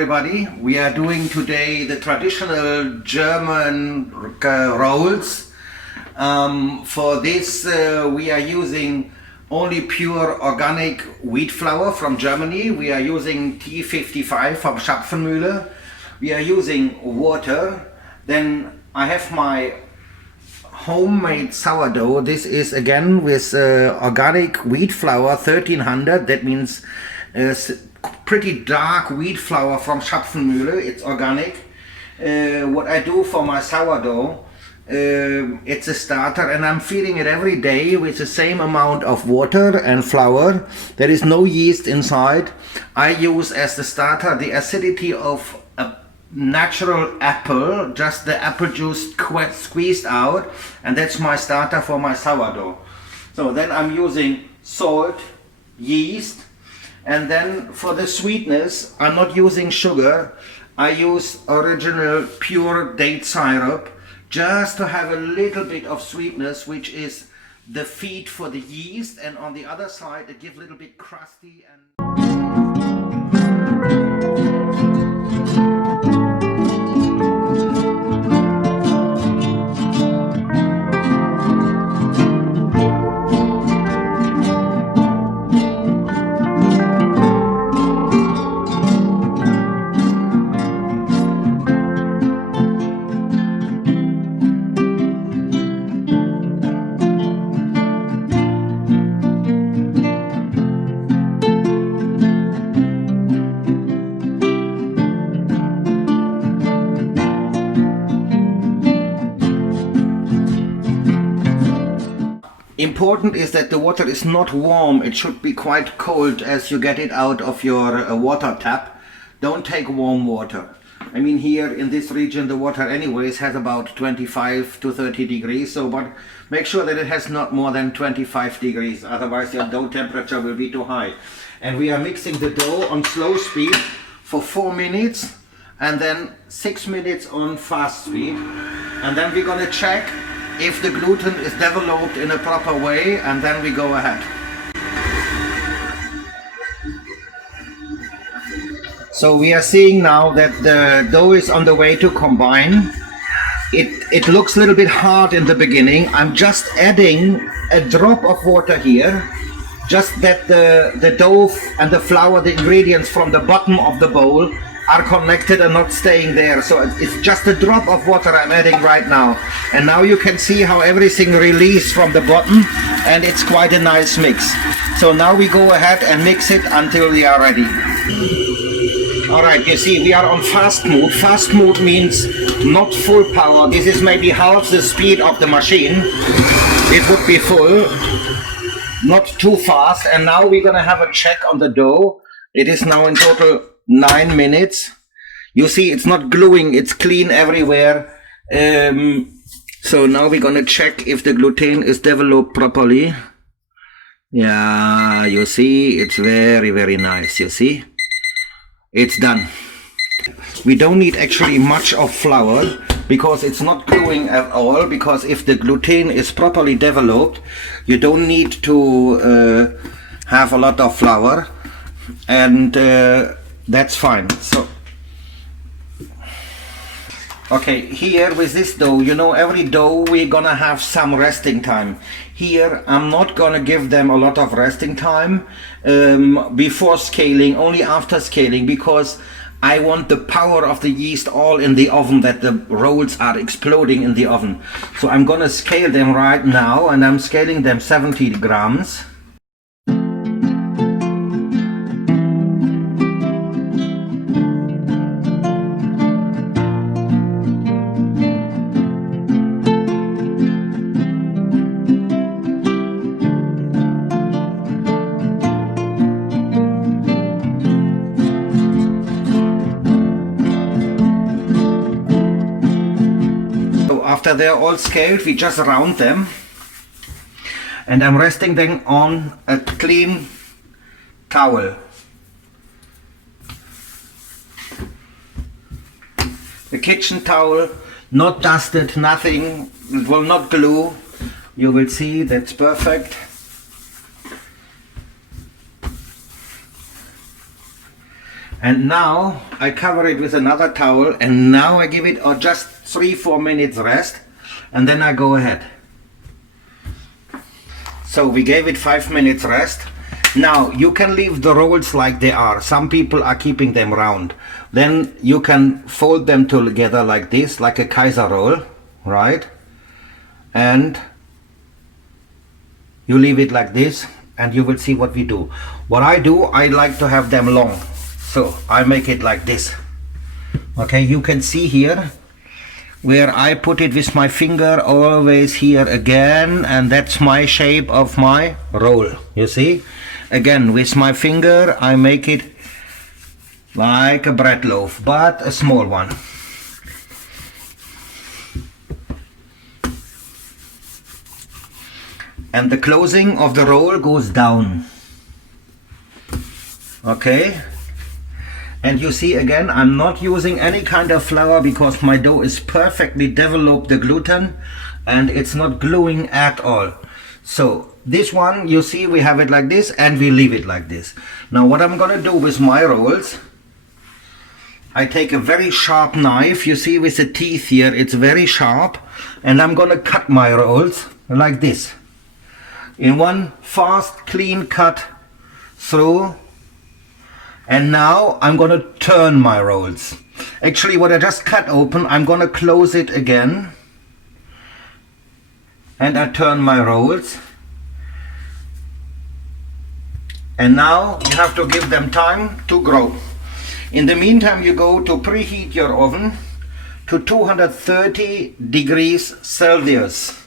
everybody. We are doing today the traditional German rolls. For this we are using only pure organic wheat flour from Germany. We are using T55 from Schapfenmuehle. We are using water. Then I have my homemade sourdough. This is again with organic wheat flour 1300. That means pretty dark wheat flour from Schapfenmuehle. It's organic. What I do for my sourdough, it's a starter, and I'm feeding it every day with the same amount of water and flour. There is no yeast inside. I use as the starter the acidity of a natural apple, just the apple juice squeezed out, and that's my starter for my sourdough. So then I'm using salt, yeast, and then for the sweetness I'm not using sugar. I use original pure date syrup just to have a little bit of sweetness, which is the feed for the yeast, and on the other side it gives a little bit crusty and important is that the water is not warm. It should be quite cold as you get it out of your water tap. Don't take warm water. I mean, here in this region the water anyways has about 25 to 30 degrees, so but make sure that it has not more than 25 degrees, otherwise your dough temperature will be too high. And we are mixing the dough on slow speed for 4 minutes and then 6 minutes on fast speed, and then we're gonna check if the gluten is developed in a proper way, and then we go ahead. So we are seeing now that the dough is on the way to combine. It looks a little bit hard in the beginning. I'm just adding a drop of water here, just that the dough and the flour, the ingredients from the bottom of the bowl are connected and not staying there. So it's just a drop of water I'm adding right now. And now you can see how everything releases from the bottom, and it's quite a nice mix. So now we go ahead and mix it until we are ready. Alright, you see we are on fast mode. Fast mode means not full power. This is maybe half the speed of the machine. It would be full, not too fast. And now we're gonna have a check on the dough. It is now in total 9 minutes. You see it's not gluing, it's clean everywhere. So now we're gonna check if the gluten is developed properly. Yeah, you see it's very nice. You see it's done. We don't need actually much of flour because it's not gluing at all, because if the gluten is properly developed you don't need to have a lot of flour, and that's fine. So okay, here with this dough, you know, every dough we're gonna have some resting time. Here I'm not gonna give them a lot of resting time before scaling, only after scaling, because I want the power of the yeast all in the oven, that the rolls are exploding in the oven. So I'm gonna scale them right now, and I'm scaling them 70 grams. After they're all scaled, we just round them, and I'm resting them on a clean towel. The kitchen towel, not dusted, nothing, it will not glue. You will see that's perfect. And now I cover it with another towel, and now I give it just 3-4 minutes rest, and then I go ahead. So we gave it 5 minutes rest. Now you can leave the rolls like they are. Some people are keeping them round. Then you can fold them together like this, like a Kaiser roll, right? And you leave it like this, and you will see what we do. What I do, I like to have them long. So I make it like this. Okay, you can see here where I put it with my finger always here again, and that's my shape of my roll. You see? Again, with my finger I make it like a bread loaf, but a small one. And the closing of the roll goes down. Okay? And you see again, I'm not using any kind of flour because my dough is perfectly developed the gluten and it's not gluing at all. So this one, you see, we have it like this and we leave it like this. Now what I'm gonna do with my rolls, I take a very sharp knife, you see with the teeth here, it's very sharp, and I'm gonna cut my rolls like this. In one fast, clean cut through. And now I'm going to turn my rolls. Actually, what I just cut open, I'm going to close it again. And I turn my rolls. And now you have to give them time to grow. In the meantime, you go to preheat your oven to 230 degrees Celsius.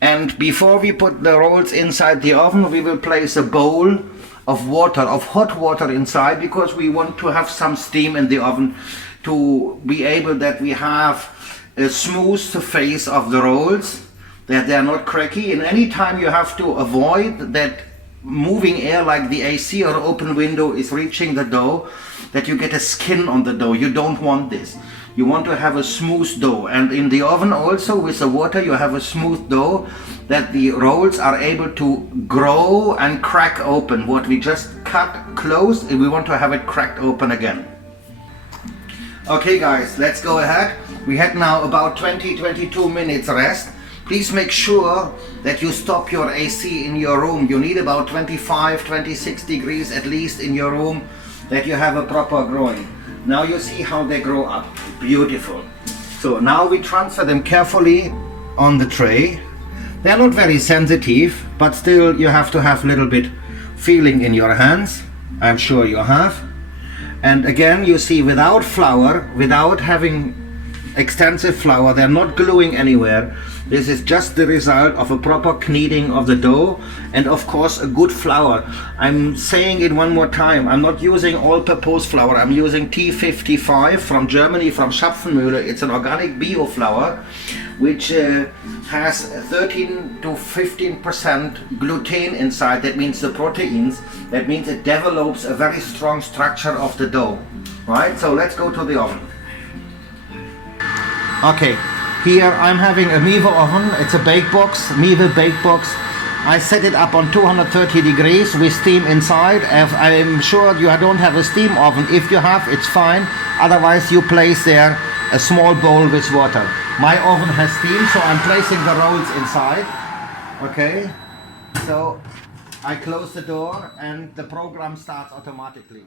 And before we put the rolls inside the oven, we will place a bowl of water, of hot water inside, because we want to have some steam in the oven to be able that we have a smooth face of the rolls, that they are not cracky. And any time you have to avoid that moving air like the AC or open window is reaching the dough, that you get a skin on the dough. You don't want this. You want to have a smooth dough, and in the oven also with the water you have a smooth dough that the rolls are able to grow and crack open. What we just cut closed, we want to have it cracked open again. Okay guys, let's go ahead. We had now about 20-22 minutes rest. Please make sure that you stop your AC in your room. You need about 25-26 degrees at least in your room, that you have a proper growing. Now you see how they grow up. Beautiful. So now we transfer them carefully on the tray. They are not very sensitive, but still you have to have a little bit feeling in your hands. I'm sure you have. And again, you see, without flour, without having extensive flour, they're not gluing anywhere. This is just the result of a proper kneading of the dough, and of course a good flour. I'm saying it one more time, I'm not using all-purpose flour, I'm using T55 from Germany, from Schapfenmuehle. It's an organic bio flour which has 13 to 15% gluten inside. That means the proteins, that means it develops a very strong structure of the dough. Right, so let's go to the oven. Okay, here I'm having a MIWE oven. It's a bake box, MIWE bake box. I set it up on 230 degrees with steam inside. I'm sure you don't have a steam oven. If you have, it's fine. Otherwise you place there a small bowl with water. My oven has steam, so I'm placing the rolls inside. Okay, so I close the door and the program starts automatically.